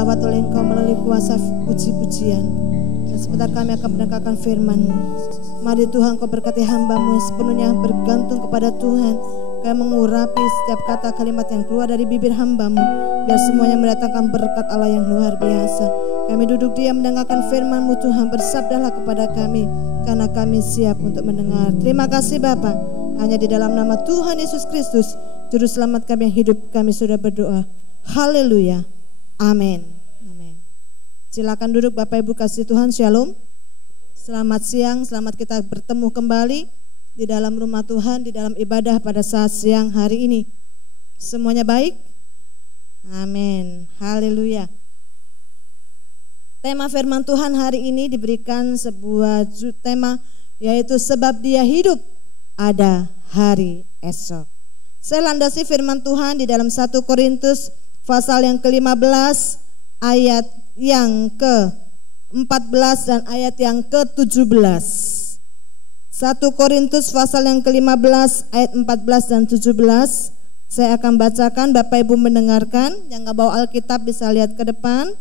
Lawat oleh Engkau melalui kuasa puji-pujian. Dan sebentar kami akan mendengarkan firman-Mu. Mari Tuhan Kau berkati hamba-Mu yang sepenuhnya bergantung kepada Tuhan. Kau mengurapi setiap kata kalimat yang keluar dari bibir hamba-Mu, biar semuanya mendatangkan berkat Allah yang luar biasa. Kami duduk diam mendengarkan firman-Mu Tuhan, bersabdalah kepada kami, karena kami siap untuk mendengar. Terima kasih Bapa. Hanya di dalam nama Tuhan Yesus Kristus, Juru Selamat kami yang hidup, kami sudah berdoa. Haleluya. Amin. Amin. Silakan duduk Bapak Ibu kasih Tuhan, Shalom. Selamat siang, selamat kita bertemu kembali di dalam rumah Tuhan, di dalam ibadah pada saat siang hari ini. Semuanya baik? Amin. Haleluya. Tema firman Tuhan hari ini diberikan sebuah tema, yaitu sebab Dia hidup ada hari esok. Saya landasi firman Tuhan di dalam 1 Korintus pasal yang ke-15 ayat yang ke-14 dan ayat yang ke-17. 1 Korintus pasal yang ke-15 ayat 14 dan 17. Saya akan bacakan, Bapak Ibu mendengarkan. Yang gak bawa Alkitab bisa lihat ke depan.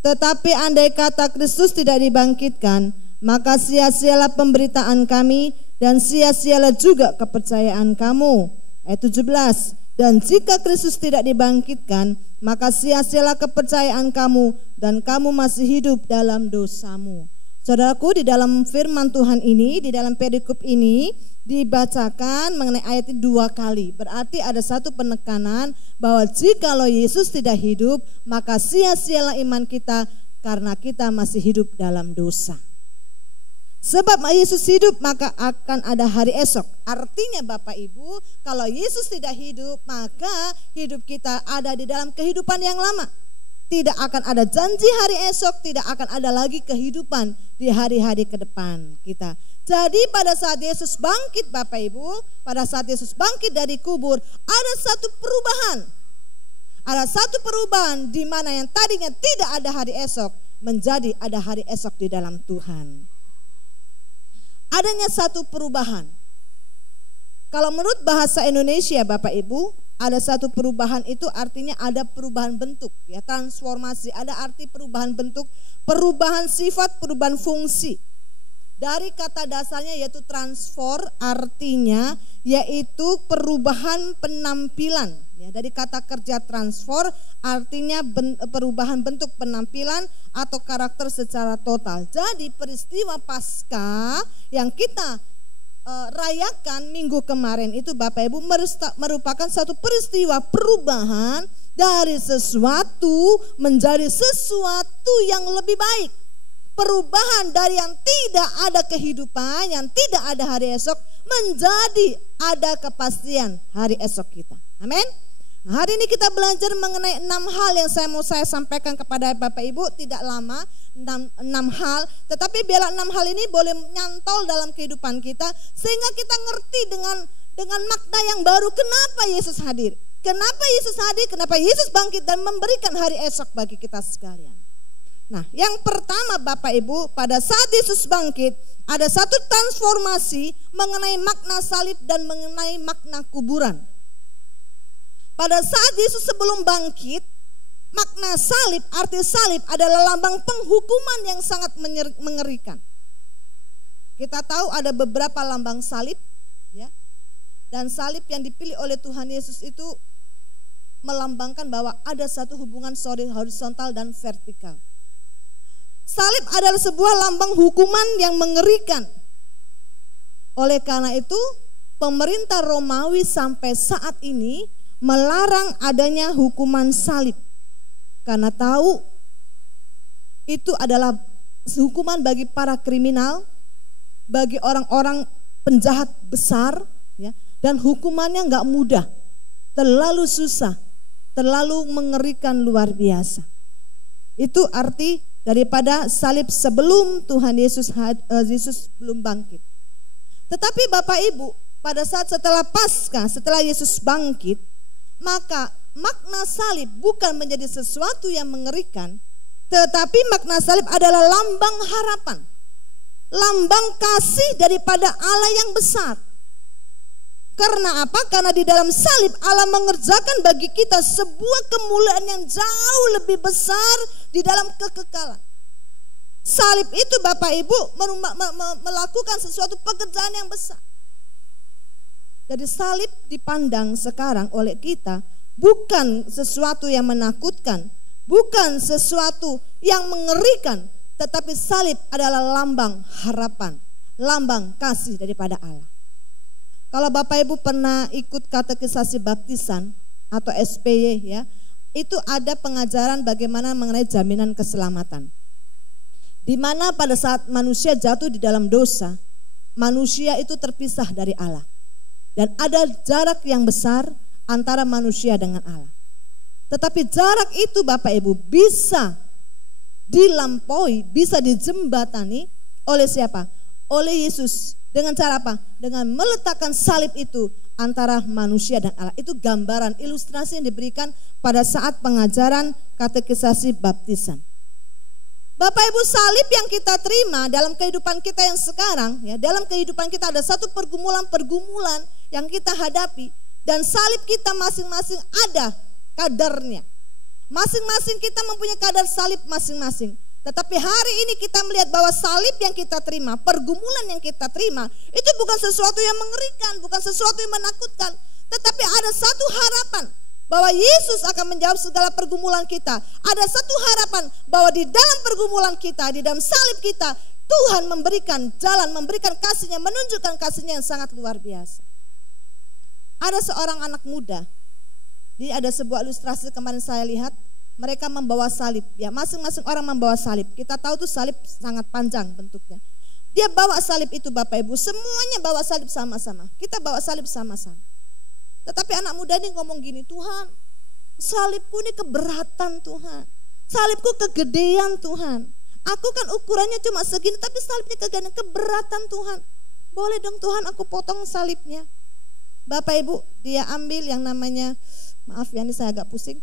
Tetapi andai kata Kristus tidak dibangkitkan, maka sia-sialah pemberitaan kami dan sia-sialah juga kepercayaan kamu. Ayat 17. Dan jika Kristus tidak dibangkitkan, maka sia-sialah kepercayaan kamu dan kamu masih hidup dalam dosamu. Saudaraku, di dalam firman Tuhan ini, di dalam perikop ini dibacakan mengenai ayat ini 2 kali. Berarti ada satu penekanan bahwa jikalau Yesus tidak hidup, maka sia-sialah iman kita karena kita masih hidup dalam dosa. Sebab Yesus hidup, maka akan ada hari esok. Artinya Bapak Ibu, kalau Yesus tidak hidup, maka hidup kita ada di dalam kehidupan yang lama. Tidak akan ada janji hari esok, tidak akan ada lagi kehidupan di hari-hari ke depan kita. Jadi pada saat Yesus bangkit Bapak Ibu, pada saat Yesus bangkit dari kubur, ada satu perubahan. Ada satu perubahan di mana yang tadinya tidak ada hari esok, menjadi ada hari esok di dalam Tuhan. Adanya satu perubahan. Kalau menurut bahasa Indonesia Bapak Ibu, ada satu perubahan itu artinya ada perubahan bentuk, ya, transformasi. Ada arti perubahan bentuk, perubahan sifat, perubahan fungsi. Dari kata dasarnya yaitu transfor, artinya yaitu perubahan penampilan. Ya, dari kata kerja transfor artinya perubahan bentuk penampilan atau karakter secara total. Jadi peristiwa Paskah yang kita rayakan minggu kemarin itu Bapak Ibu merupakan satu peristiwa perubahan dari sesuatu menjadi sesuatu yang lebih baik. Perubahan dari yang tidak ada kehidupan, yang tidak ada hari esok, menjadi ada kepastian hari esok kita. Amin. Hari ini kita belajar mengenai 6 hal yang saya sampaikan kepada Bapak Ibu. Tidak lama, 6 hal. Tetapi biarlah 6 hal ini boleh nyantol dalam kehidupan kita, sehingga kita ngerti dengan makna yang baru. Kenapa Yesus hadir? Kenapa Yesus hadir? Kenapa Yesus bangkit dan memberikan hari esok bagi kita sekalian? Nah, yang pertama Bapak Ibu, pada saat Yesus bangkit, ada satu transformasi mengenai makna salib dan mengenai makna kuburan. Pada saat Yesus sebelum bangkit, makna salib, arti salib adalah lambang penghukuman yang sangat mengerikan. Kita tahu ada beberapa lambang salib, ya. Dan salib yang dipilih oleh Tuhan Yesus itu melambangkan bahwa ada satu hubungan horizontal dan vertikal. Salib adalah sebuah lambang hukuman yang mengerikan. Oleh karena itu, pemerintah Romawi sampai saat ini melarang adanya hukuman salib. Karena tahu itu adalah hukuman bagi para kriminal, bagi orang-orang penjahat besar, ya, dan hukumannya nggak mudah, terlalu susah, terlalu mengerikan luar biasa. Itu arti daripada salib sebelum Tuhan Yesus belum bangkit. Tetapi Bapak Ibu, pada saat setelah Paskah, setelah Yesus bangkit, maka makna salib bukan menjadi sesuatu yang mengerikan, tetapi makna salib adalah lambang harapan, lambang kasih daripada Allah yang besar. Karena apa? Karena di dalam salib Allah mengerjakan bagi kita sebuah kemuliaan yang jauh lebih besar di dalam kekekalan. Salib itu Bapak Ibu melakukan sesuatu pekerjaan yang besar. Jadi salib dipandang sekarang oleh kita bukan sesuatu yang menakutkan, bukan sesuatu yang mengerikan, tetapi salib adalah lambang harapan, lambang kasih daripada Allah. Kalau Bapak Ibu pernah ikut katekisasi baptisan atau SPY ya, itu ada pengajaran bagaimana mengenai jaminan keselamatan. Di mana pada saat manusia jatuh di dalam dosa, manusia itu terpisah dari Allah. Dan ada jarak yang besar antara manusia dengan Allah. Tetapi jarak itu Bapak Ibu bisa dilampaui, bisa dijembatani oleh siapa? Oleh Yesus. Dengan cara apa? Dengan meletakkan salib itu antara manusia dan Allah. Itu gambaran, ilustrasi yang diberikan pada saat pengajaran katekisasi baptisan. Bapak Ibu, salib yang kita terima dalam kehidupan kita yang sekarang, ya, dalam kehidupan kita ada satu pergumulan-pergumulan yang kita hadapi, dan salib kita masing-masing ada kadarnya. Masing-masing kita mempunyai kadar salib masing-masing. Tetapi hari ini kita melihat bahwa salib yang kita terima, pergumulan yang kita terima, itu bukan sesuatu yang mengerikan, bukan sesuatu yang menakutkan. Tetapi ada satu harapan bahwa Yesus akan menjawab segala pergumulan kita. Ada satu harapan bahwa di dalam pergumulan kita, di dalam salib kita, Tuhan memberikan jalan, memberikan kasih-Nya, menunjukkan kasih-Nya yang sangat luar biasa. Ada seorang anak muda, jadi ada sebuah ilustrasi kemarin saya lihat, mereka membawa salib, ya masing-masing orang membawa salib. Kita tahu tuh salib sangat panjang bentuknya. Dia bawa salib itu Bapak Ibu, semuanya bawa salib sama-sama. Kita bawa salib sama-sama. Tetapi anak muda ini ngomong gini, Tuhan, salibku ini keberatan Tuhan. Salibku kegedean Tuhan. Aku kan ukurannya cuma segini, tapi salibnya keberatan Tuhan. Boleh dong Tuhan aku potong salibnya. Bapak Ibu, dia ambil yang namanya, maaf ya ini saya agak pusing.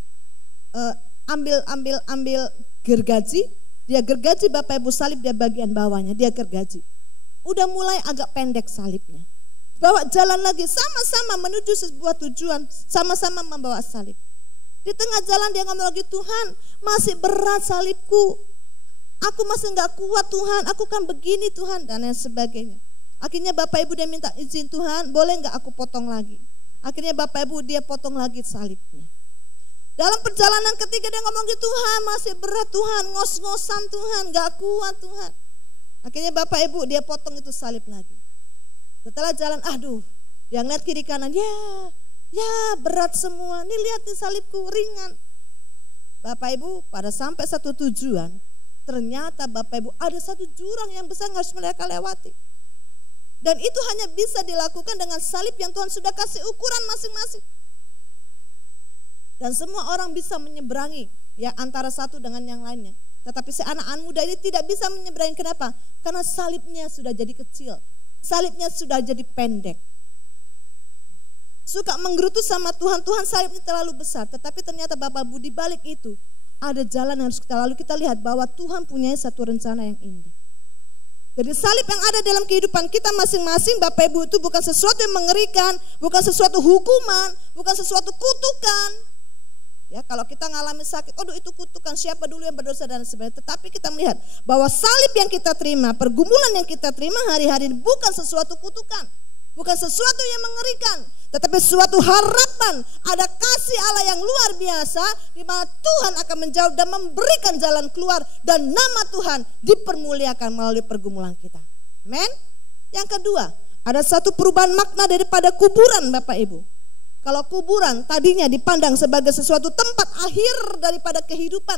Ambil gergaji, dia gergaji Bapak Ibu salib dia bagian bawahnya, dia gergaji. Udah mulai agak pendek salibnya. Bawa jalan lagi, sama-sama menuju sebuah tujuan, sama-sama membawa salib. Di tengah jalan dia ngomong lagi, Tuhan masih berat salibku. Aku masih gak kuat Tuhan, aku kan begini Tuhan, dan lain sebagainya. Akhirnya Bapak Ibu dia minta izin, Tuhan boleh gak aku potong lagi. Akhirnya Bapak Ibu dia potong lagi salibnya. Dalam perjalanan ketiga dia ngomong gitu, Tuhan masih berat Tuhan, ngos-ngosan Tuhan, gak kuat Tuhan. Akhirnya Bapak Ibu dia potong itu salib lagi. Setelah jalan, aduh, dia ngeliat kiri kanan, ya berat semua, nih lihat nih salibku ringan. Bapak Ibu pada sampai satu tujuan, ternyata Bapak Ibu ada satu jurang yang besar yang harus mereka lewati. Dan itu hanya bisa dilakukan dengan salib yang Tuhan sudah kasih ukuran masing-masing. Dan semua orang bisa menyeberangi ya antara satu dengan yang lainnya. Tetapi si anak-anak muda ini tidak bisa menyeberangi. Kenapa? Karena salibnya sudah jadi kecil. Salibnya sudah jadi pendek. Suka menggerutu sama Tuhan, Tuhan salibnya terlalu besar. Tetapi ternyata Bapak Ibu di balik itu ada jalan yang harus kita lalui. Kita lihat bahwa Tuhan punya satu rencana yang indah. Jadi salib yang ada dalam kehidupan kita masing-masing Bapak Ibu itu bukan sesuatu yang mengerikan, bukan sesuatu hukuman, bukan sesuatu kutukan. Ya, kalau kita ngalami sakit, aduh itu kutukan, siapa dulu yang berdosa dan sebagainya. Tetapi kita melihat bahwa salib yang kita terima, pergumulan yang kita terima hari-hari ini bukan sesuatu kutukan, bukan sesuatu yang mengerikan, tetapi suatu harapan. Ada kasih Allah yang luar biasa di mana Tuhan akan menjawab dan memberikan jalan keluar, dan nama Tuhan dipermuliakan melalui pergumulan kita. Amen. Yang kedua, ada satu perubahan makna daripada kuburan Bapak Ibu. Kalau kuburan tadinya dipandang sebagai sesuatu tempat akhir daripada kehidupan.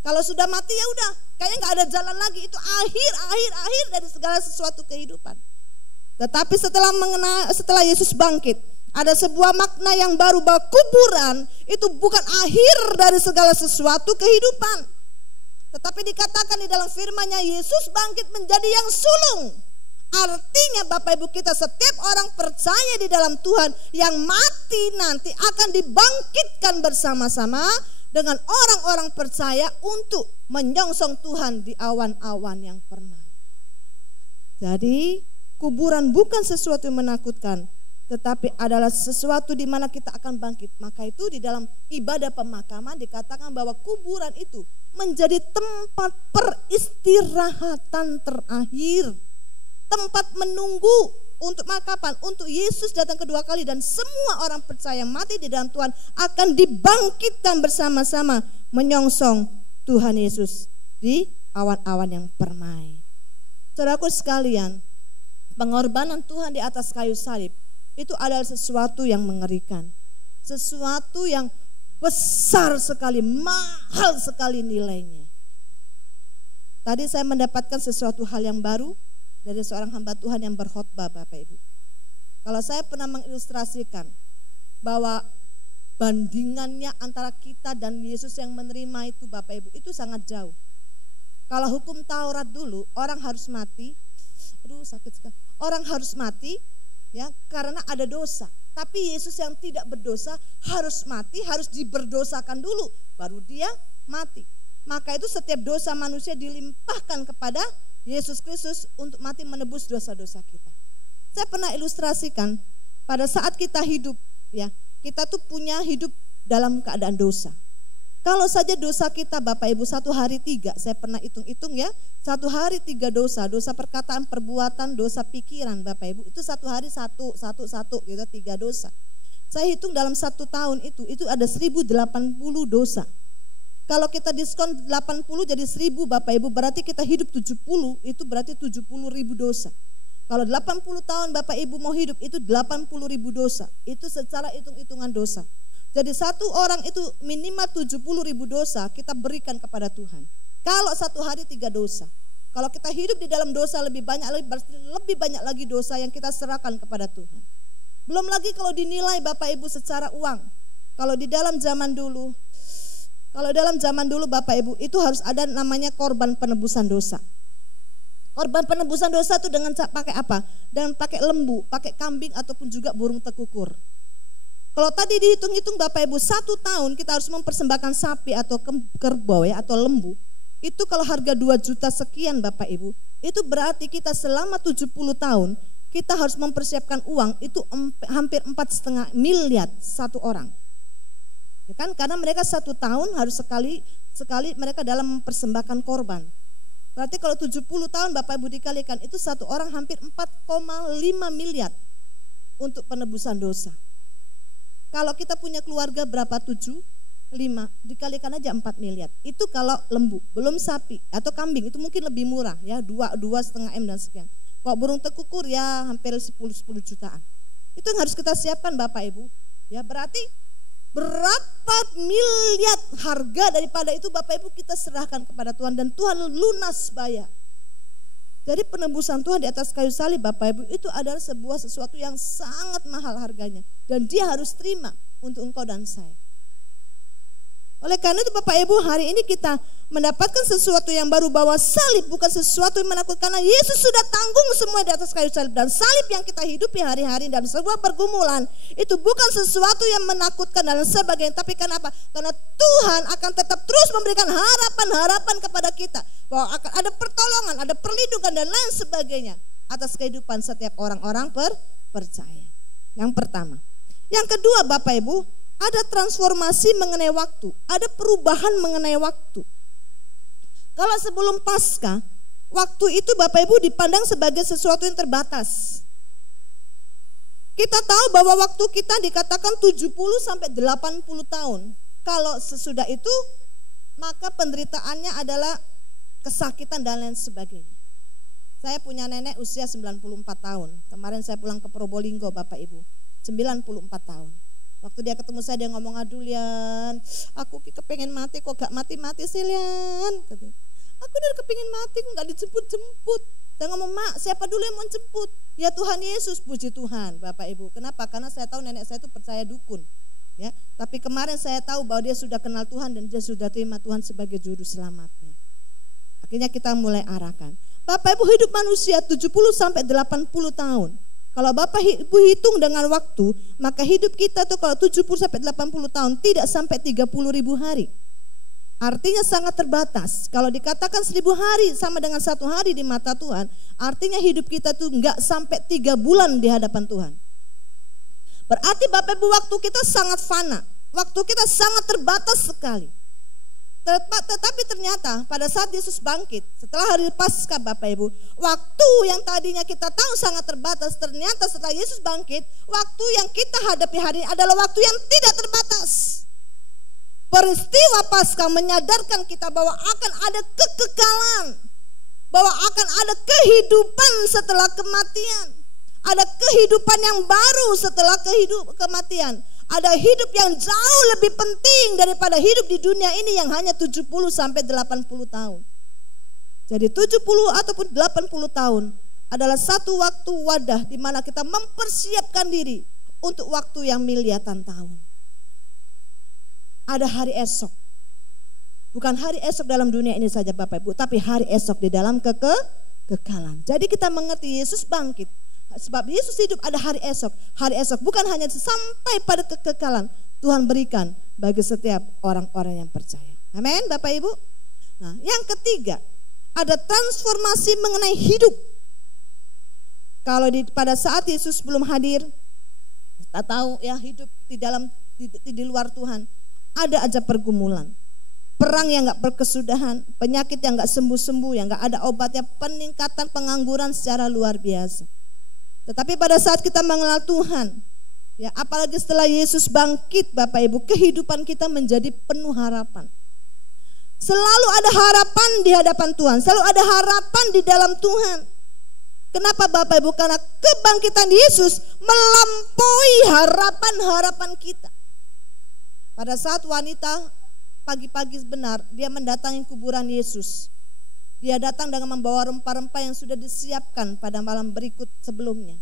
Kalau sudah mati ya udah, kayaknya nggak ada jalan lagi, itu akhir dari segala sesuatu kehidupan. Tetapi setelah Yesus bangkit, ada sebuah makna yang baru bahwa kuburan itu bukan akhir dari segala sesuatu kehidupan. Tetapi dikatakan di dalam firman-Nya Yesus bangkit menjadi yang sulung. Artinya Bapak Ibu kita setiap orang percaya di dalam Tuhan yang mati nanti akan dibangkitkan bersama-sama dengan orang-orang percaya untuk menyongsong Tuhan di awan-awan yang permai. Jadi kuburan bukan sesuatu yang menakutkan, tetapi adalah sesuatu di mana kita akan bangkit. Maka itu di dalam ibadah pemakaman dikatakan bahwa kuburan itu menjadi tempat peristirahatan terakhir, tempat menunggu untuk kapan? Untuk Yesus datang kedua kali, dan semua orang percaya mati di dalam Tuhan akan dibangkitkan bersama-sama menyongsong Tuhan Yesus di awan-awan yang permai. Saudaraku sekalian, pengorbanan Tuhan di atas kayu salib itu adalah sesuatu yang mengerikan, sesuatu yang besar sekali, mahal sekali nilainya. Tadi saya mendapatkan sesuatu hal yang baru dari seorang hamba Tuhan yang berkhotbah, Bapak Ibu. Kalau saya pernah mengilustrasikan bahwa bandingannya antara kita dan Yesus yang menerima itu, Bapak Ibu, itu sangat jauh. Kalau hukum Taurat dulu, orang harus mati. Aduh, sakit sekali. Orang harus mati ya karena ada dosa. Tapi Yesus yang tidak berdosa harus mati, harus diberdosakan dulu baru dia mati. Maka itu setiap dosa manusia dilimpahkan kepada Yesus Kristus untuk mati menebus dosa-dosa kita. Saya pernah ilustrasikan pada saat kita hidup ya, kita tuh punya hidup dalam keadaan dosa. Kalau saja dosa kita, Bapak Ibu, 1 hari 3, saya pernah hitung-hitung ya, 1 hari 3 dosa, dosa perkataan, perbuatan, dosa pikiran, Bapak Ibu, itu 1 hari 1 gitu, 3 dosa. Saya hitung dalam 1 tahun itu ada 1080 dosa. Kalau kita diskon 80 jadi 1000, Bapak Ibu, berarti kita hidup 70, itu berarti 70.000 dosa. Kalau 80 tahun Bapak Ibu mau hidup itu 80.000 dosa. Itu secara hitung-hitungan dosa. Jadi satu orang itu minimal 70.000 dosa kita berikan kepada Tuhan. Kalau 1 hari 3 dosa. Kalau kita hidup di dalam dosa lebih banyak lagi dosa yang kita serahkan kepada Tuhan. Belum lagi kalau dinilai Bapak Ibu secara uang. Kalau dalam zaman dulu Bapak Ibu itu harus ada namanya korban penebusan dosa. Korban penebusan dosa itu dengan pakai apa? Dengan pakai lembu, pakai kambing ataupun juga burung tekukur. Kalau tadi dihitung-hitung Bapak Ibu 1 tahun kita harus mempersembahkan sapi atau kerbau ya atau lembu. Itu kalau harga 2 juta sekian Bapak Ibu, itu berarti kita selama 70 tahun kita harus mempersiapkan uang itu hampir 4,5 miliar satu orang. Ya kan? Karena mereka 1 tahun harus sekali mereka dalam mempersembahkan korban. Berarti kalau 70 tahun Bapak Ibu dikalikan itu satu orang hampir 4,5 miliar untuk penebusan dosa. Kalau kita punya keluarga berapa? 7, 5, dikalikan aja 4 miliar. Itu kalau lembu, belum sapi atau kambing itu mungkin lebih murah ya, 2,5 M dan sekian. Kalau burung tekukur ya hampir 10 jutaan. Itu yang harus kita siapkan Bapak Ibu. Ya berarti berapa miliar harga daripada itu Bapak Ibu kita serahkan kepada Tuhan dan Tuhan lunas bayar. Jadi penebusan Tuhan di atas kayu salib Bapak Ibu itu adalah sesuatu yang sangat mahal harganya. Dan dia harus terima untuk engkau dan saya. Oleh karena itu Bapak Ibu hari ini kita mendapatkan sesuatu yang baru bahwa salib bukan sesuatu yang menakutkan karena Yesus sudah tanggung semua di atas kayu salib. Dan salib yang kita hidupi hari-hari dalam sebuah pergumulan itu bukan sesuatu yang menakutkan dan sebagainya. Tapi kenapa? Karena Tuhan akan tetap terus memberikan harapan-harapan kepada kita. Bahwa akan ada pertolongan, ada perlindungan dan lain sebagainya atas kehidupan setiap orang-orang percaya. Yang pertama. Yang kedua Bapak Ibu, ada transformasi mengenai waktu, ada perubahan mengenai waktu. Kalau sebelum Paskah, waktu itu Bapak Ibu dipandang sebagai sesuatu yang terbatas. Kita tahu bahwa waktu kita dikatakan 70 sampai 80 tahun. Kalau sesudah itu, maka penderitaannya adalah kesakitan dan lain sebagainya. Saya punya nenek usia 94 tahun. Kemarin saya pulang ke Probolinggo Bapak Ibu, 94 tahun. Waktu dia ketemu saya dia ngomong, aduh Lian, aku kepengen mati kok gak mati-mati sih Lian. Aku udah kepengen mati kok gak dijemput-jemput. Saya ngomong, mak siapa dulu yang mau jemput? Ya Tuhan Yesus, puji Tuhan Bapak Ibu. Kenapa? Karena saya tahu nenek saya itu percaya dukun. Ya, tapi kemarin saya tahu bahwa dia sudah kenal Tuhan dan dia sudah terima Tuhan sebagai juru selamatnya. Akhirnya kita mulai arahkan. Bapak Ibu hidup manusia 70 sampai 80 tahun. Kalau Bapak Ibu hitung dengan waktu, maka hidup kita tuh kalau 70 sampai 80 tahun tidak sampai 30.000 hari. Artinya sangat terbatas. Kalau dikatakan 1000 hari sama dengan 1 hari di mata Tuhan, artinya hidup kita tuh enggak sampai 3 bulan di hadapan Tuhan. Berarti Bapak Ibu waktu kita sangat fana, waktu kita sangat terbatas sekali. Tetapi ternyata pada saat Yesus bangkit, setelah hari Paskah Bapak Ibu, waktu yang tadinya kita tahu sangat terbatas, ternyata setelah Yesus bangkit, waktu yang kita hadapi hari ini adalah waktu yang tidak terbatas. Peristiwa Paskah menyadarkan kita bahwa akan ada kekekalan, bahwa akan ada kehidupan setelah kematian, ada kehidupan yang baru setelah kematian. Ada hidup yang jauh lebih penting daripada hidup di dunia ini yang hanya 70 sampai 80 tahun. Jadi 70 ataupun 80 tahun adalah satu waktu wadah di mana kita mempersiapkan diri untuk waktu yang miliaran tahun. Ada hari esok. Bukan hari esok dalam dunia ini saja Bapak Ibu, tapi hari esok di dalam kekekalan. Jadi kita mengerti Yesus bangkit. Sebab Yesus hidup, ada hari esok. Hari esok bukan hanya sampai pada kekekalan, Tuhan berikan bagi setiap orang-orang yang percaya. Amin Bapak Ibu. Nah, yang ketiga, ada transformasi mengenai hidup. Kalau pada saat Yesus belum hadir, kita tahu ya, hidup di luar Tuhan ada aja pergumulan, perang yang gak berkesudahan, penyakit yang gak sembuh-sembuh, yang gak ada obatnya, peningkatan pengangguran secara luar biasa. Tetapi pada saat kita mengenal Tuhan, ya apalagi setelah Yesus bangkit Bapak Ibu, kehidupan kita menjadi penuh harapan. Selalu ada harapan di hadapan Tuhan, selalu ada harapan di dalam Tuhan. Kenapa Bapak Ibu? Karena kebangkitan Yesus melampaui harapan-harapan kita. Pada saat wanita pagi-pagi benar, dia mendatangi kuburan Yesus. Dia datang dengan membawa rempah-rempah yang sudah disiapkan pada malam berikut sebelumnya.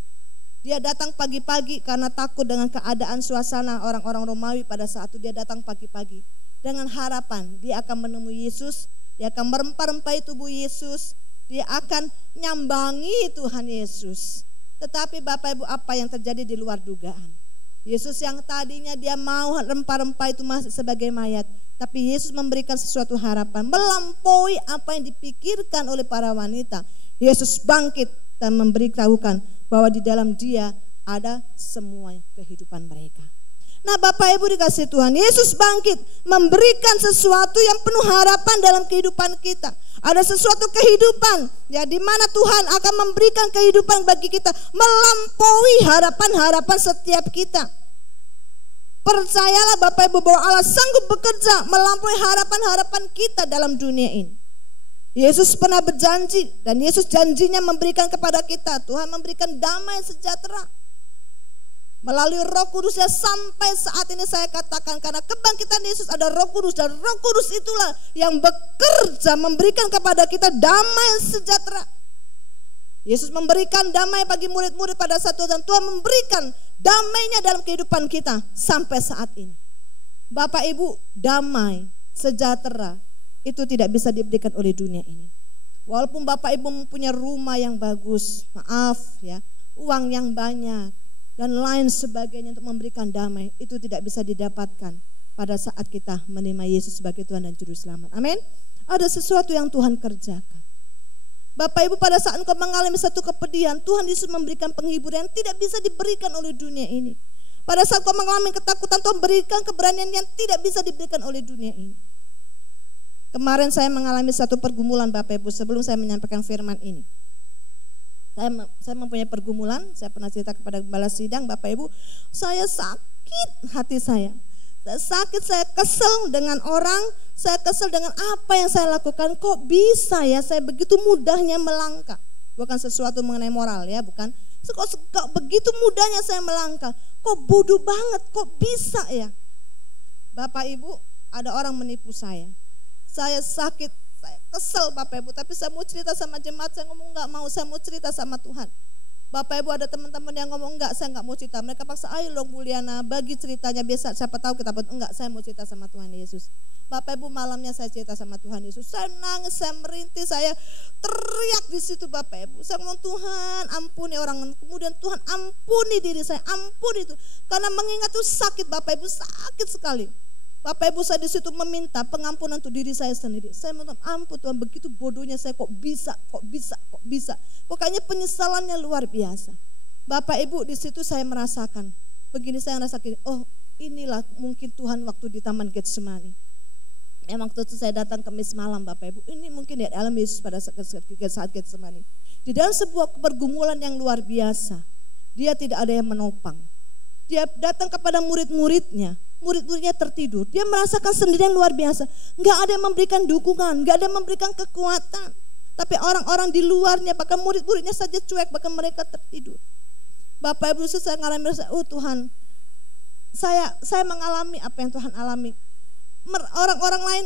Dia datang pagi-pagi karena takut dengan keadaan suasana orang-orang Romawi pada saat itu. Dia datang pagi-pagi dengan harapan dia akan menemui Yesus, dia akan merempah-rempahi tubuh Yesus, dia akan nyambangi Tuhan Yesus. Tetapi Bapak Ibu, apa yang terjadi di luar dugaan? Yesus yang tadinya dia mau rempah-rempah itu masih sebagai mayat, tapi Yesus memberikan sesuatu harapan melampaui apa yang dipikirkan oleh para wanita. Yesus bangkit dan memberitahukan bahwa di dalam dia ada semua kehidupan mereka. Nah Bapak Ibu dikasih Tuhan, Yesus bangkit memberikan sesuatu yang penuh harapan dalam kehidupan kita. Ada sesuatu kehidupan ya di mana Tuhan akan memberikan kehidupan bagi kita melampaui harapan-harapan setiap kita. Percayalah Bapak Ibu bahwa Allah sanggup bekerja melampaui harapan-harapan kita dalam dunia ini. Yesus pernah berjanji dan Yesus janjinya memberikan kepada kita, Tuhan memberikan damai sejahtera melalui Roh Kudusnya. Sampai saat ini saya katakan, karena kebangkitan Yesus ada Roh Kudus, dan Roh Kudus itulah yang bekerja memberikan kepada kita damai sejahtera. Yesus memberikan damai bagi murid-murid pada saat itu, dan Tuhan memberikan damainya dalam kehidupan kita sampai saat ini. Bapak Ibu, damai sejahtera itu tidak bisa diberikan oleh dunia ini. Walaupun Bapak Ibu mempunyai rumah yang bagus, maaf ya, uang yang banyak dan lain sebagainya untuk memberikan damai, itu tidak bisa didapatkan pada saat kita menerima Yesus sebagai Tuhan dan Juru Selamat. Amin. Ada sesuatu yang Tuhan kerjakan. Bapak Ibu, pada saat engkau mengalami satu kepedihan, Tuhan Yesus memberikan penghiburan yang tidak bisa diberikan oleh dunia ini. Pada saat engkau mengalami ketakutan, Tuhan berikan keberanian yang tidak bisa diberikan oleh dunia ini. Kemarin saya mengalami satu pergumulan Bapak Ibu sebelum saya menyampaikan firman ini. Saya mempunyai pergumulan, saya pernah cerita kepada gembala sidang, Bapak Ibu, saya sakit hati saya. Saya sakit, saya kesel dengan orang, saya kesel dengan apa yang saya lakukan. Kok bisa ya saya begitu mudahnya melangkah. Bukan sesuatu mengenai moral ya, bukan. Kok begitu mudahnya saya melangkah. Kok bodoh banget, kok bisa ya. Bapak Ibu, ada orang menipu saya. Saya sakit, saya kesel Bapak Ibu. Tapi saya mau cerita sama jemaat, saya ngomong enggak mau, saya mau cerita sama Tuhan. Bapak Ibu, ada teman-teman yang ngomong enggak, saya enggak mau cerita. Mereka paksa, ayo loh Buliana, bagi ceritanya biasa, siapa tahu kita enggak, saya mau cerita sama Tuhan Yesus. Bapak Ibu, malamnya saya cerita sama Tuhan Yesus. Saya nangis, saya merintih, saya teriak di situ Bapak Ibu. Saya ngomong, Tuhan ampuni orang, kemudian Tuhan ampuni diri saya, ampuni itu. Karena mengingat itu sakit Bapak Ibu, sakit sekali. Bapak Ibu, saya di situ meminta pengampunan untuk diri saya sendiri. Saya minta ampun Tuhan, begitu bodohnya saya, kok bisa. Pokoknya penyesalannya luar biasa. Bapak Ibu, di situ saya merasakan begini saya ngerasa gini, oh inilah mungkin Tuhan waktu di Taman Getsemani. Memang waktu itu saya datang Kamis malam Bapak Ibu, ini mungkin ya alam Yesus pada saat Getsemani. Di dalam sebuah pergumulan yang luar biasa, dia tidak ada yang menopang. Dia datang kepada murid-muridnya, murid-muridnya tertidur. Dia merasakan sendiri yang luar biasa. Enggak ada yang memberikan dukungan, enggak ada yang memberikan kekuatan. Tapi orang-orang di luarnya, bahkan murid-muridnya saja cuek, bahkan mereka tertidur. Bapak Ibu saya mengalami, oh Tuhan, saya mengalami apa yang Tuhan alami. Orang-orang lain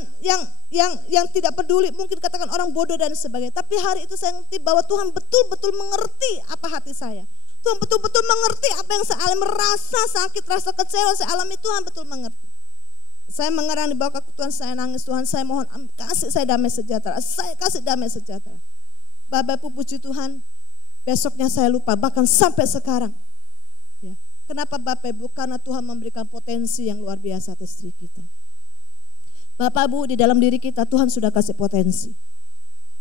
yang tidak peduli, mungkin katakan orang bodoh dan sebagainya. Tapi hari itu saya ngerti bahwa Tuhan betul-betul mengerti apa hati saya. Tuhan betul-betul mengerti apa yang saya alami, merasa sakit, rasa kecewa saya alami, Tuhan betul mengerti. Saya mengerang di bawah kaki Tuhan, saya nangis, Tuhan saya mohon kasih saya damai sejahtera, saya kasih damai sejahtera. Bapak Ibu puji Tuhan, besoknya saya lupa, bahkan sampai sekarang. Ya. Kenapa Bapak Ibu? Karena Tuhan memberikan potensi yang luar biasa atas diri kita. Bapak Ibu, di dalam diri kita Tuhan sudah kasih potensi.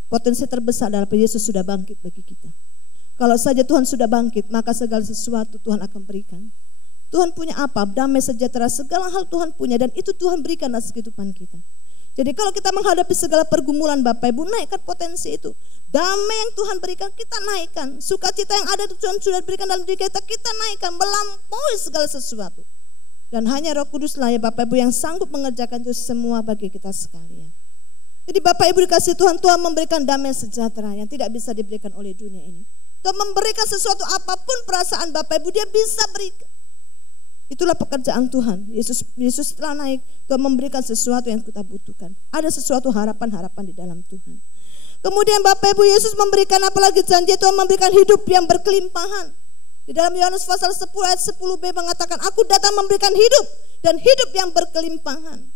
Potensi terbesar adalah Yesus sudah bangkit bagi kita. Kalau saja Tuhan sudah bangkit, maka segala sesuatu Tuhan akan berikan. Tuhan punya apa? Damai sejahtera, segala hal Tuhan punya, dan itu Tuhan berikan atas kehidupan kita. Jadi kalau kita menghadapi segala pergumulan Bapak Ibu, naikkan potensi itu. Damai yang Tuhan berikan, kita naikkan. Sukacita yang ada Tuhan sudah berikan dalam diri kita, kita naikkan, melampaui segala sesuatu. Dan hanya Roh Kuduslah ya Bapak Ibu yang sanggup mengerjakan itu semua bagi kita sekalian. Jadi Bapak Ibu dikasih Tuhan, Tuhan memberikan damai sejahtera yang tidak bisa diberikan oleh dunia ini. Tuhan memberikan sesuatu apapun perasaan Bapak Ibu, dia bisa berikan. Itulah pekerjaan Tuhan. Yesus setelah naik, Tuhan memberikan sesuatu yang kita butuhkan. Ada sesuatu harapan-harapan di dalam Tuhan. Kemudian Bapak Ibu, Yesus memberikan apalagi janji, Tuhan memberikan hidup yang berkelimpahan. Di dalam Yohanes pasal 10 ayat 10b mengatakan, aku datang memberikan hidup dan hidup yang berkelimpahan.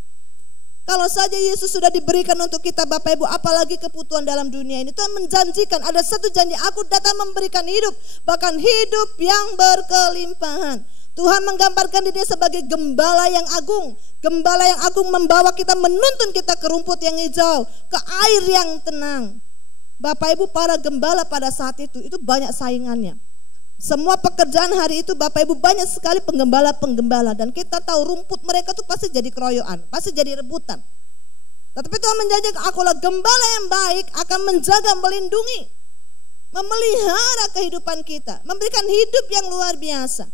Kalau saja Yesus sudah diberikan untuk kita Bapak Ibu, apalagi kebutuhan dalam dunia ini. Tuhan menjanjikan, ada satu janji, aku datang memberikan hidup, bahkan hidup yang berkelimpahan. Tuhan menggambarkan dirinya sebagai gembala yang agung. Gembala yang agung membawa kita, menuntun kita ke rumput yang hijau, ke air yang tenang. Bapak Ibu, para gembala pada saat itu banyak saingannya. Semua pekerjaan hari itu Bapak Ibu banyak sekali penggembala-penggembala, dan kita tahu rumput mereka tuh pasti jadi keroyokan, pasti jadi rebutan. Tetapi Tuhan menjanjikan, akulah gembala yang baik, akan menjaga, melindungi, memelihara kehidupan kita, memberikan hidup yang luar biasa.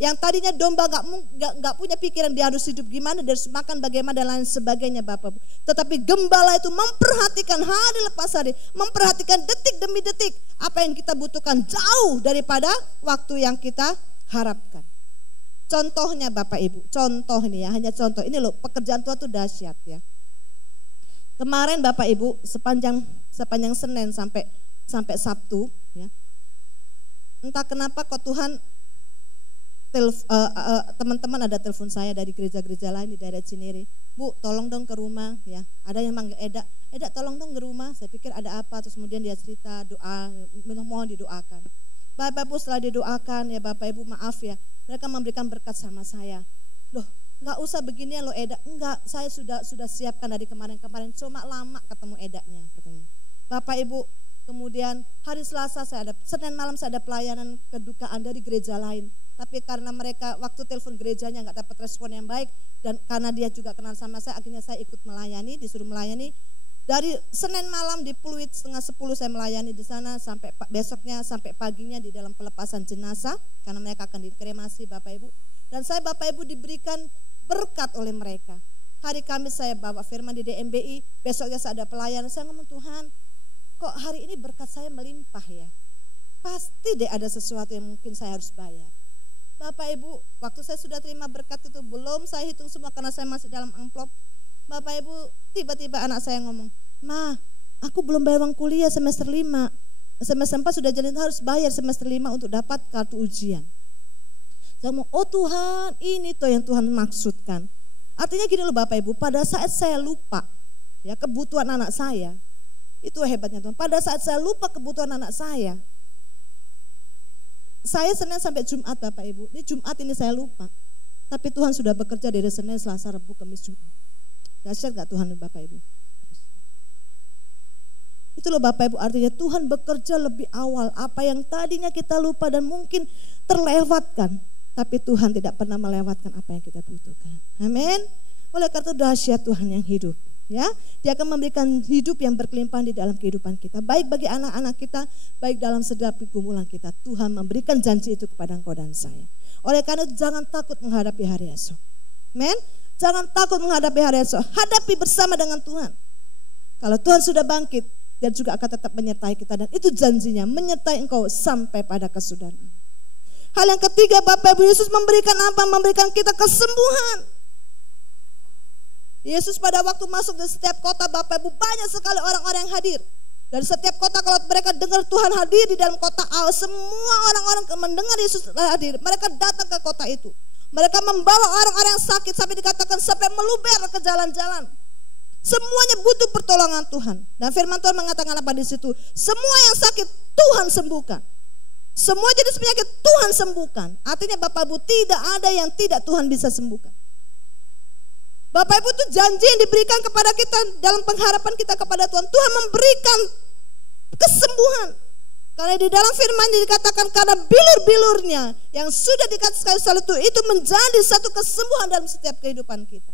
Yang tadinya domba gak punya pikiran dia harus hidup gimana, dia harus makan bagaimana dan lain sebagainya Bapak Ibu. Tetapi gembala itu memperhatikan hari lepas hari, memperhatikan detik demi detik apa yang kita butuhkan, jauh daripada waktu yang kita harapkan. Contohnya Bapak Ibu, contoh ini ya, hanya contoh. Ini loh, pekerjaan Tuhan itu dahsyat ya. Kemarin Bapak Ibu, sepanjang Senin sampai Sabtu ya. Entah kenapa kok Tuhan teman-teman ada telepon saya dari gereja-gereja lain di daerah Cinere. Bu, tolong dong ke rumah ya. Ada yang manggil Eda tolong dong ke rumah. Saya pikir ada apa, terus kemudian dia cerita, doa, mohon didoakan. Bapak Ibu, setelah didoakan ya Bapak Ibu, maaf ya, mereka memberikan berkat sama saya. Loh, nggak usah beginian loh Eda. Enggak, saya sudah siapkan dari kemarin-kemarin, cuma lama ketemu Edanya katanya. Bapak Ibu, kemudian hari Selasa Senin malam saya ada pelayanan kedukaan dari gereja lain. Tapi karena mereka waktu telepon gerejanya nggak dapat respon yang baik, dan karena dia juga kenal sama saya, akhirnya saya ikut melayani, disuruh melayani. Dari Senin malam di Pluit 9:30 saya melayani di sana sampai besoknya, sampai paginya di dalam pelepasan jenazah karena mereka akan dikremasi Bapak Ibu. Dan saya Bapak Ibu diberikan berkat oleh mereka. Hari Kamis saya bawa firman di DMBI, besoknya saya ada pelayanan. Saya ngomong, Tuhan, kok hari ini berkat saya melimpah ya? Pasti deh ada sesuatu yang mungkin saya harus bayar. Bapak Ibu, waktu saya sudah terima berkat itu, belum saya hitung semua karena saya masih dalam amplop. Bapak Ibu, tiba-tiba anak saya ngomong, Ma, aku belum bayar uang kuliah semester 5. Semester 4 sudah jadi, harus bayar semester 5 untuk dapat kartu ujian. Saya ngomong, oh Tuhan, ini tuh yang Tuhan maksudkan. Artinya gini loh Bapak Ibu, pada saat saya lupa ya kebutuhan anak saya, itu hebatnya Tuhan. Pada saat saya lupa kebutuhan anak saya Senin sampai Jumat Bapak Ibu, ini Jumat ini saya lupa. Tapi Tuhan sudah bekerja dari Senin, Selasa, Rabu, Kamis, Jumat. Dahsyat gak Tuhan Bapak Ibu? Itu loh Bapak Ibu, artinya Tuhan bekerja lebih awal. Apa yang tadinya kita lupa dan mungkin terlewatkan, tapi Tuhan tidak pernah melewatkan apa yang kita butuhkan. Amin. Oleh karena itu dahsyat Tuhan yang hidup. Ya, Dia akan memberikan hidup yang berkelimpahan di dalam kehidupan kita, baik bagi anak-anak kita, baik dalam setiap pergumulan kita. Tuhan memberikan janji itu kepada engkau dan saya. Oleh karena itu jangan takut menghadapi hari esok. Amen. Jangan takut menghadapi hari esok. Hadapi bersama dengan Tuhan. Kalau Tuhan sudah bangkit, Dia juga akan tetap menyertai kita, dan itu janjinya, menyertai engkau sampai pada kesudahan. Hal yang ketiga, Bapak Ibu, Yesus memberikan apa? Memberikan kita kesembuhan. Yesus pada waktu masuk di setiap kota, Bapak Ibu, banyak sekali orang-orang yang hadir. Dari setiap kota kalau mereka dengar Tuhan hadir di dalam kota, semua orang-orang mendengar Yesus hadir, mereka datang ke kota itu. Mereka membawa orang-orang yang sakit sampai dikatakan sampai meluber ke jalan-jalan. Semuanya butuh pertolongan Tuhan. Dan firman Tuhan mengatakan apa di situ? Semua yang sakit Tuhan sembuhkan. Semua jenis penyakit Tuhan sembuhkan. Artinya Bapak Ibu, tidak ada yang tidak Tuhan bisa sembuhkan. Bapak Ibu, itu janji yang diberikan kepada kita dalam pengharapan kita kepada Tuhan. Tuhan memberikan kesembuhan. Karena di dalam firman dikatakan karena bilur-bilurnya yang sudah dikasih salib itu menjadi satu kesembuhan dalam setiap kehidupan kita.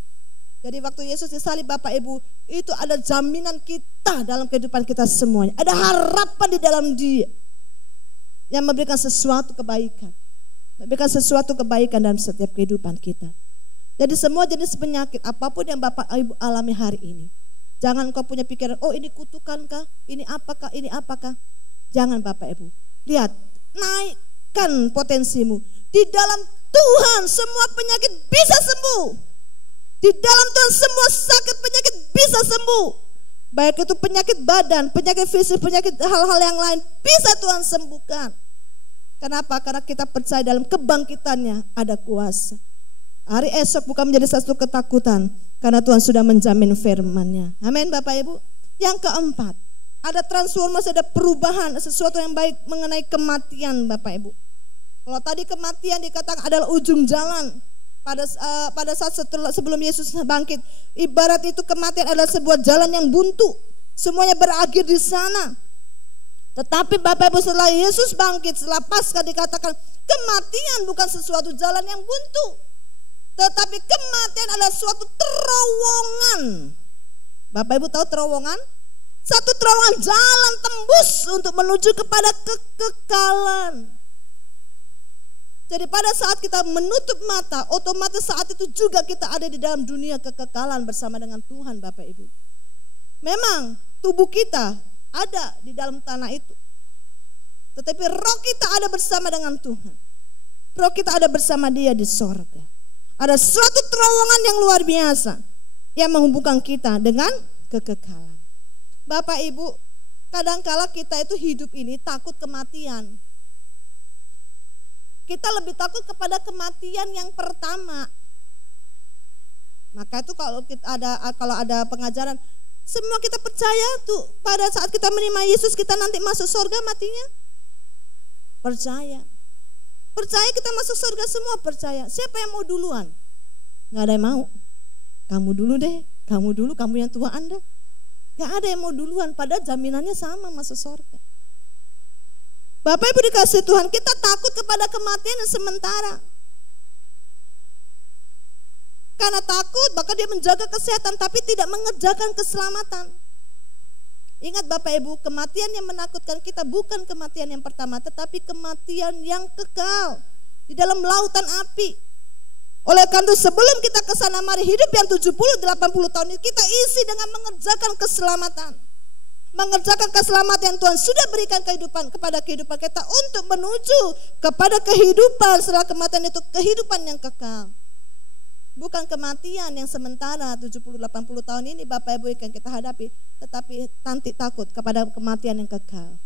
Jadi waktu Yesus disalib, Bapak Ibu, itu ada jaminan kita dalam kehidupan kita semuanya. Ada harapan di dalam Dia yang memberikan sesuatu kebaikan. Memberikan sesuatu kebaikan dalam setiap kehidupan kita. Jadi semua jenis penyakit apapun yang Bapak Ibu alami hari ini, jangan kau punya pikiran, oh ini kutukankah, ini apakah, ini apakah. Jangan Bapak Ibu. Lihat, naikkan potensimu. Di dalam Tuhan semua penyakit bisa sembuh. Di dalam Tuhan semua sakit penyakit bisa sembuh. Baik itu penyakit badan, penyakit fisik, penyakit hal-hal yang lain bisa Tuhan sembuhkan. Kenapa? Karena kita percaya dalam kebangkitannya ada kuasa. Hari esok bukan menjadi satu ketakutan, karena Tuhan sudah menjamin firman-Nya. Amin Bapak Ibu. Yang keempat, ada transformasi, ada perubahan, sesuatu yang baik mengenai kematian Bapak Ibu. Kalau tadi kematian dikatakan adalah ujung jalan. Pada saat sebelum Yesus bangkit, ibarat itu kematian adalah sebuah jalan yang buntu. Semuanya berakhir di sana. Tetapi Bapak Ibu, setelah Yesus bangkit, setelah Paskah dikatakan kematian bukan sesuatu jalan yang buntu. Tetapi kematian adalah suatu terowongan. Bapak Ibu tahu terowongan? Satu terowongan jalan tembus untuk menuju kepada kekekalan. Jadi pada saat kita menutup mata, otomatis saat itu juga kita ada di dalam dunia kekekalan bersama dengan Tuhan Bapak Ibu. Memang tubuh kita ada di dalam tanah itu. Tetapi roh kita ada bersama dengan Tuhan. Roh kita ada bersama Dia di sorga. Ada suatu terowongan yang luar biasa yang menghubungkan kita dengan kekekalan. Bapak Ibu, kadangkala kita itu hidup ini takut kematian. Kita lebih takut kepada kematian yang pertama. Maka itu kalau ada pengajaran, semua kita percaya tuh pada saat kita menerima Yesus kita nanti masuk surga matinya. Percaya. Percaya kita masuk surga semua, percaya. Siapa yang mau duluan? Gak ada yang mau. Kamu dulu deh, kamu dulu, kamu yang tua Anda. Gak ada yang mau duluan, padahal jaminannya sama masuk surga. Bapak Ibu dikasih Tuhan, kita takut kepada kematian yang sementara. Karena takut, maka Dia menjaga kesehatan tapi tidak mengerjakan keselamatan. Ingat Bapak Ibu, kematian yang menakutkan kita bukan kematian yang pertama, tetapi kematian yang kekal di dalam lautan api. Oleh karena itu sebelum kita ke sana, mari hidup yang 70-80 tahun ini kita isi dengan mengerjakan keselamatan. Mengerjakan keselamatan yang Tuhan sudah berikan kepada kehidupan kita untuk menuju kepada kehidupan setelah kematian itu, kehidupan yang kekal. Bukan kematian yang sementara 70-80 tahun ini Bapak Ibu yang kita hadapi, tetapi nanti takut kepada kematian yang kekal.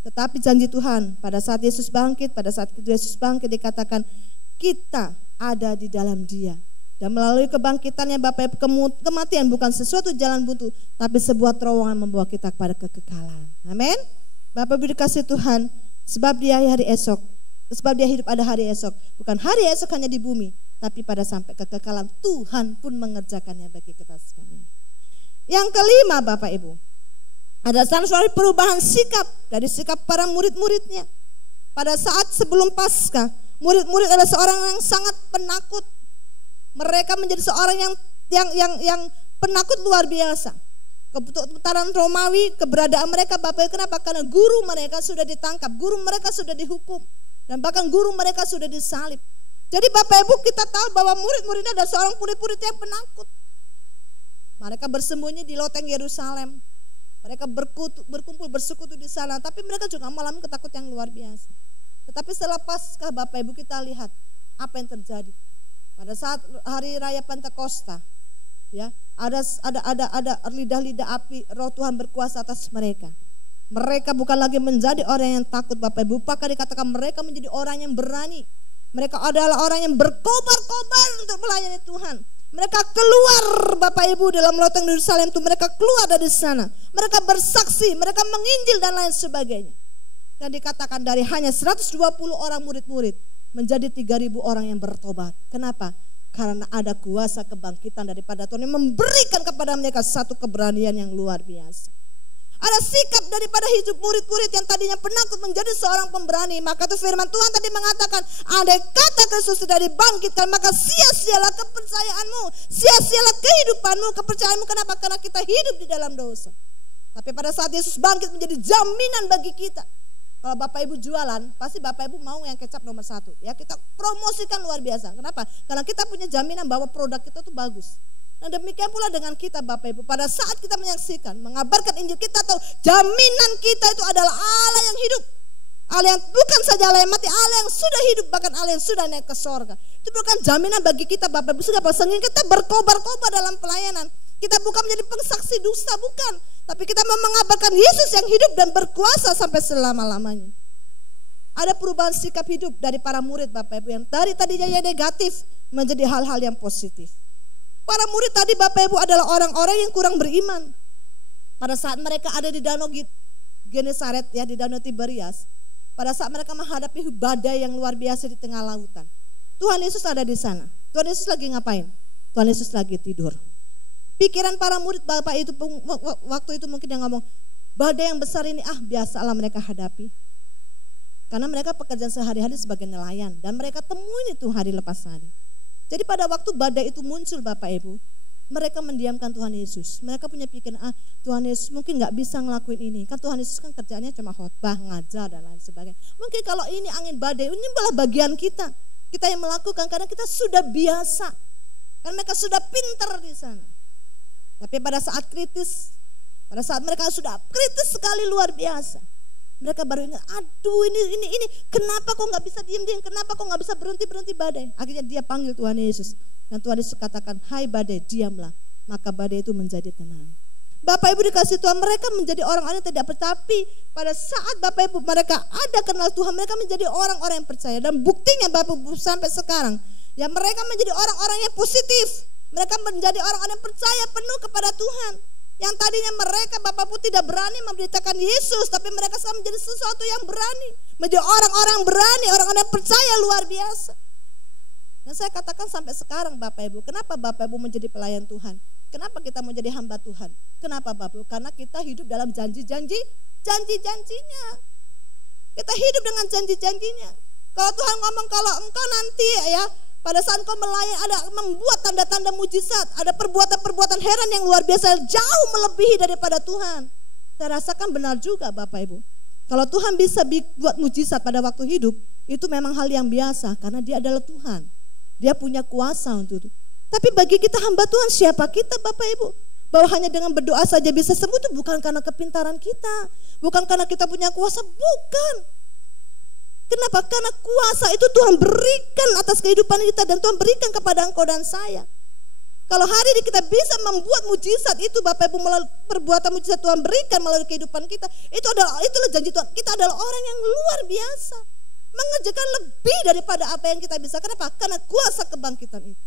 Tetapi janji Tuhan pada saat Yesus bangkit, dikatakan kita ada di dalam Dia. Dan melalui kebangkitannya Bapak Ibu, kematian bukan sesuatu jalan buntu, tapi sebuah terowongan membawa kita kepada kekekalan. Amin. Bapak Ibu dikasih Tuhan, sebab Dia hidup ada hari esok. Bukan hari esok hanya di bumi, tapi pada sampai kekekalan Tuhan pun mengerjakannya bagi kita sekalian. Yang kelima Bapak Ibu, ada transformasi perubahan sikap dari sikap para murid-muridnya. Pada saat sebelum Paskah, Murid-murid adalah seorang yang sangat penakut. Mereka menjadi seorang yang penakut luar biasa. Keputaran Romawi, keberadaan mereka Bapak Ibu, kenapa? Karena guru mereka sudah ditangkap, guru mereka sudah dihukum, dan bahkan guru mereka sudah disalib. Jadi Bapak Ibu, kita tahu bahwa murid-muridnya adalah seorang murid-murid yang penakut. Mereka bersembunyi di loteng Yerusalem. Mereka berkumpul bersekutu di sana, tapi mereka juga mengalami ketakutan yang luar biasa. Tetapi setelah Paskah Bapak Ibu, kita lihat apa yang terjadi. Pada saat hari raya Pentakosta, ya, ada lidah-lidah api, Roh Tuhan berkuasa atas mereka. Mereka bukan lagi menjadi orang yang takut Bapak Ibu, bahkan dikatakan mereka menjadi orang yang berani. Mereka adalah orang yang berkobar-kobar untuk melayani Tuhan. Mereka keluar Bapak Ibu dalam loteng Yerusalem itu, mereka keluar dari sana. Mereka bersaksi, mereka menginjil dan lain sebagainya. Dan dikatakan dari hanya 120 orang murid-murid menjadi 3.000 orang yang bertobat. Kenapa? Karena ada kuasa kebangkitan daripada Tuhan yang memberikan kepada mereka satu keberanian yang luar biasa. Ada sikap daripada hidup murid-murid yang tadinya penakut menjadi seorang pemberani. Maka itu firman Tuhan tadi mengatakan, andai kata Kristus sudah dibangkitkan, maka sia-sialah kepercayaanmu, sia-sialah kehidupanmu, kepercayaanmu. Kenapa? Karena kita hidup di dalam dosa. Tapi pada saat Yesus bangkit menjadi jaminan bagi kita. Kalau Bapak Ibu jualan, pasti Bapak Ibu mau yang kecap nomor 1. Ya, kita promosikan luar biasa. Kenapa? Karena kita punya jaminan bahwa produk kita itu bagus. Nah, demikian pula dengan kita Bapak Ibu. Pada saat kita menyaksikan, mengabarkan Injil, kita tahu jaminan kita itu adalah Allah yang hidup. Allah yang bukan saja Allah yang mati, Allah yang sudah hidup, bahkan Allah yang sudah naik ke sorga. Itu bukan jaminan bagi kita Bapak Ibu. Sehingga kita berkobar-kobar dalam pelayanan. Kita bukan menjadi pengsaksi dusta, bukan. Tapi kita mau mengabarkan Yesus yang hidup dan berkuasa sampai selama-lamanya. Ada perubahan sikap hidup dari para murid Bapak Ibu yang dari tadinya yang negatif menjadi hal-hal yang positif. Para murid tadi Bapak Ibu adalah orang-orang yang kurang beriman. Pada saat mereka ada di Danau Genesaret, ya, di Danau Tiberias, pada saat mereka menghadapi badai yang luar biasa di tengah lautan, Tuhan Yesus ada di sana. Tuhan Yesus lagi ngapain? Tuhan Yesus lagi tidur. Pikiran para murid Bapak itu waktu itu mungkin yang ngomong, badai yang besar ini biasalah mereka hadapi. Karena mereka pekerjaan sehari-hari sebagai nelayan dan mereka temuin itu hari lepas hari. Jadi pada waktu badai itu muncul Bapak Ibu, mereka mendiamkan Tuhan Yesus. Mereka punya pikiran, Tuhan Yesus mungkin gak bisa ngelakuin ini. Kan Tuhan Yesus kan kerjaannya cuma khotbah, ngajar dan lain sebagainya. Mungkin kalau ini angin badai, ini malah bagian kita. Kita yang melakukan karena kita sudah biasa. Karena mereka sudah pintar di sana. Tapi pada saat kritis, pada saat mereka sudah kritis sekali luar biasa, mereka baru ingat, aduh ini kenapa kok gak bisa diem-diem, kenapa kok gak bisa berhenti badai. Akhirnya dia panggil Tuhan Yesus. Dan Tuhan Yesus katakan, hai badai diamlah. Maka badai itu menjadi tenang. Bapak Ibu dikasih Tuhan, mereka menjadi orang-orang yang tidak percaya. Tapi pada saat Bapak Ibu mereka ada kenal Tuhan, mereka menjadi orang-orang yang percaya. Dan buktinya Bapak Ibu sampai sekarang, ya mereka menjadi orang-orang yang positif. Mereka menjadi orang-orang yang percaya penuh kepada Tuhan. Yang tadinya mereka Bapak Ibu tidak berani memberitakan Yesus, tapi mereka sekarang menjadi sesuatu yang berani. Menjadi orang-orang berani, orang-orang yang percaya luar biasa. Dan saya katakan sampai sekarang Bapak Ibu, kenapa Bapak Ibu menjadi pelayan Tuhan? Kenapa kita mau jadi hamba Tuhan? Kenapa Bapak Ibu? Karena kita hidup dalam janji-janjinya. Kita hidup dengan janji-janjinya. Kalau Tuhan ngomong, kalau engkau nanti ya, pada saat kau melayani ada membuat tanda-tanda mujizat, ada perbuatan-perbuatan heran yang luar biasa jauh melebihi daripada Tuhan. Saya rasakan benar juga Bapak Ibu. Kalau Tuhan bisa buat mujizat pada waktu hidup, itu memang hal yang biasa karena Dia adalah Tuhan. Dia punya kuasa untuk itu. Tapi bagi kita hamba Tuhan, siapa kita Bapak Ibu? Bahwa hanya dengan berdoa saja bisa sembuh itu bukan karena kepintaran kita, bukan karena kita punya kuasa, bukan. Kenapa? Karena kuasa itu Tuhan berikan atas kehidupan kita dan Tuhan berikan kepada engkau dan saya. Kalau hari ini kita bisa membuat mujizat itu Bapak Ibu, melalui perbuatan mujizat Tuhan berikan melalui kehidupan kita, itulah janji Tuhan. Kita adalah orang yang luar biasa, mengerjakan lebih daripada apa yang kita bisa. Kenapa? Karena kuasa kebangkitan itu.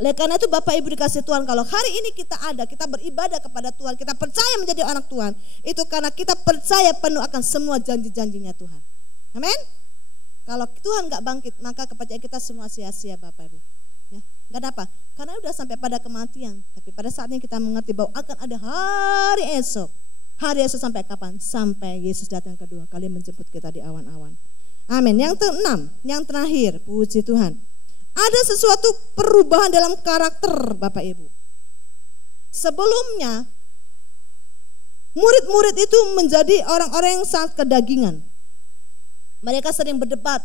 Oleh karena itu Bapak Ibu dikasih Tuhan, kalau hari ini kita beribadah kepada Tuhan, kita percaya menjadi anak Tuhan, itu karena kita percaya penuh akan semua janji-janjinya Tuhan. Amin. Kalau Tuhan gak bangkit, maka kepercayaan kita semua sia-sia Bapak Ibu. Ya, gak ada apa? Karena udah sampai pada kematian. Tapi pada saatnya kita mengerti bahwa akan ada hari esok. Hari esok sampai kapan? Sampai Yesus datang kedua kali menjemput kita di awan-awan. Amin. Yang keenam, yang terakhir, puji Tuhan. Ada sesuatu perubahan dalam karakter Bapak Ibu. Sebelumnya murid-murid itu menjadi orang-orang yang sangat kedagingan. Mereka sering berdebat,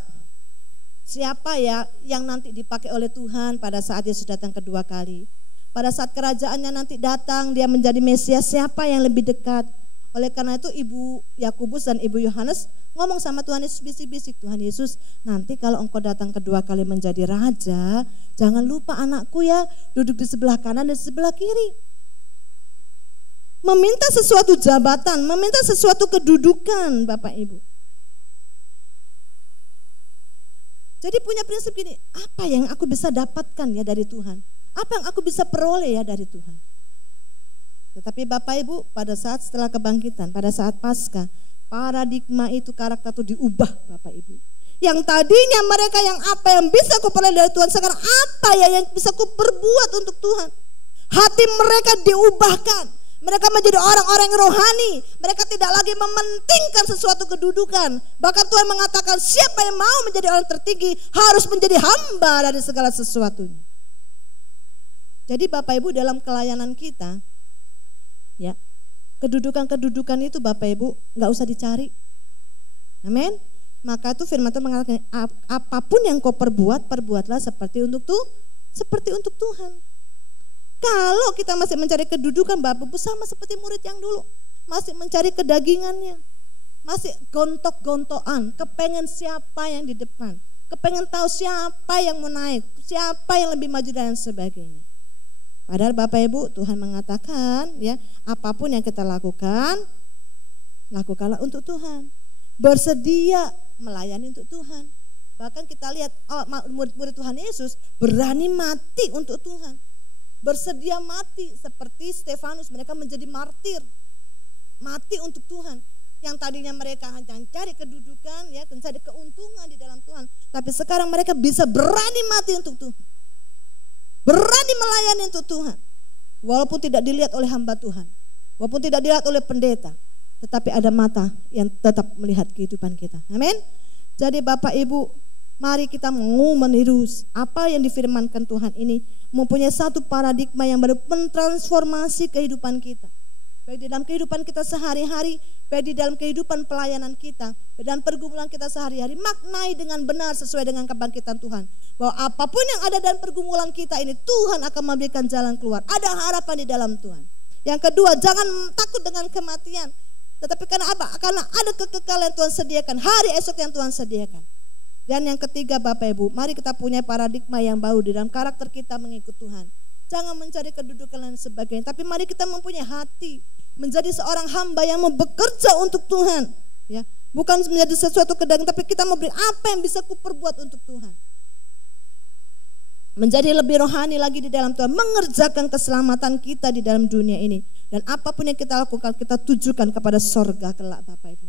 siapa ya yang nanti dipakai oleh Tuhan pada saat Yesus datang kedua kali. Pada saat kerajaannya nanti datang, dia menjadi Mesias, siapa yang lebih dekat. Oleh karena itu Ibu Yakobus dan Ibu Yohanes ngomong sama Tuhan Yesus, bisik-bisik, Tuhan Yesus, nanti kalau engkau datang kedua kali menjadi raja, jangan lupa anakku ya, duduk di sebelah kanan dan sebelah kiri. Meminta sesuatu jabatan, meminta sesuatu kedudukan Bapak Ibu. Jadi punya prinsip gini, apa yang aku bisa dapatkan ya dari Tuhan? Apa yang aku bisa peroleh ya dari Tuhan? Tetapi Bapak Ibu, pada saat setelah kebangkitan, pada saat Paskah, paradigma itu, karakter itu diubah Bapak Ibu. Yang tadinya mereka yang apa yang bisa aku peroleh dari Tuhan, sekarang apa ya yang bisa aku perbuat untuk Tuhan? Hati mereka diubahkan. Mereka menjadi orang-orang rohani. Mereka tidak lagi mementingkan sesuatu kedudukan. Bahkan Tuhan mengatakan siapa yang mau menjadi orang tertinggi harus menjadi hamba dari segala sesuatunya. Jadi Bapak Ibu, dalam kelayanan kita, ya, kedudukan-kedudukan itu Bapak Ibu nggak usah dicari. Amin. Maka itu firman Tuhan mengatakan apapun yang kau perbuat, perbuatlah seperti untuk Tuhan. Kalau kita masih mencari kedudukan Bapak Ibu, sama seperti murid yang dulu, masih mencari kedagingannya, masih gontok-gontokan, kepengen siapa yang di depan, kepengen tahu siapa yang mau naik, siapa yang lebih maju dan sebagainya. Padahal Bapak Ibu, Tuhan mengatakan ya, apapun yang kita lakukan, lakukanlah untuk Tuhan. Bersedia melayani untuk Tuhan. Bahkan kita lihat murid-murid Tuhan Yesus berani mati untuk Tuhan. Bersedia mati seperti Stefanus, mereka menjadi martir. Mati untuk Tuhan. Yang tadinya mereka hanya cari kedudukan ya, mencari keuntungan di dalam Tuhan, tapi sekarang mereka bisa berani mati untuk Tuhan. Berani melayani untuk Tuhan. Walaupun tidak dilihat oleh hamba Tuhan, walaupun tidak dilihat oleh pendeta, tetapi ada mata yang tetap melihat kehidupan kita. Amin. Jadi Bapak Ibu, mari kita mau meniru apa yang difirmankan Tuhan ini, mempunyai satu paradigma yang baru, mentransformasi kehidupan kita. Baik di dalam kehidupan kita sehari-hari, baik di dalam kehidupan pelayanan kita, dan pergumulan kita sehari-hari, maknai dengan benar sesuai dengan kebangkitan Tuhan. Bahwa apapun yang ada dalam pergumulan kita ini, Tuhan akan memberikan jalan keluar. Ada harapan di dalam Tuhan. Yang kedua, jangan takut dengan kematian. Tetapi karena apa? Karena ada kekekalan yang Tuhan sediakan, hari esok yang Tuhan sediakan. Dan yang ketiga Bapak Ibu, mari kita punya paradigma yang baru di dalam karakter kita mengikut Tuhan. Jangan mencari kedudukan dan sebagainya, tapi mari kita mempunyai hati menjadi seorang hamba yang mau bekerja untuk Tuhan, ya. Bukan menjadi sesuatu kedagingan, tapi kita mau beri apa yang bisa kuperbuat untuk Tuhan. Menjadi lebih rohani lagi di dalam Tuhan, mengerjakan keselamatan kita di dalam dunia ini. Dan apapun yang kita lakukan, kita tujukan kepada sorga kelak Bapak Ibu.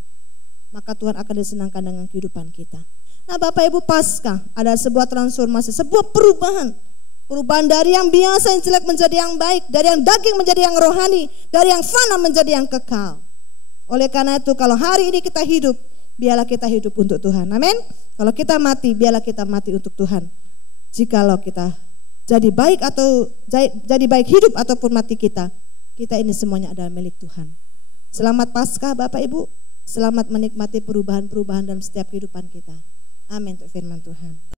Maka Tuhan akan disenangkan dengan kehidupan kita. Nah Bapak Ibu, Paskah ada sebuah transformasi, sebuah perubahan. Perubahan dari yang biasa, yang jelek menjadi yang baik, dari yang daging menjadi yang rohani, dari yang fana menjadi yang kekal. Oleh karena itu, kalau hari ini kita hidup, biarlah kita hidup untuk Tuhan. Amin. Kalau kita mati, biarlah kita mati untuk Tuhan. Jikalau kita jadi baik atau jadi baik hidup ataupun mati kita ini semuanya adalah milik Tuhan. Selamat Paskah Bapak Ibu. Selamat menikmati perubahan-perubahan dalam setiap kehidupan kita. Amin untuk firman Tuhan.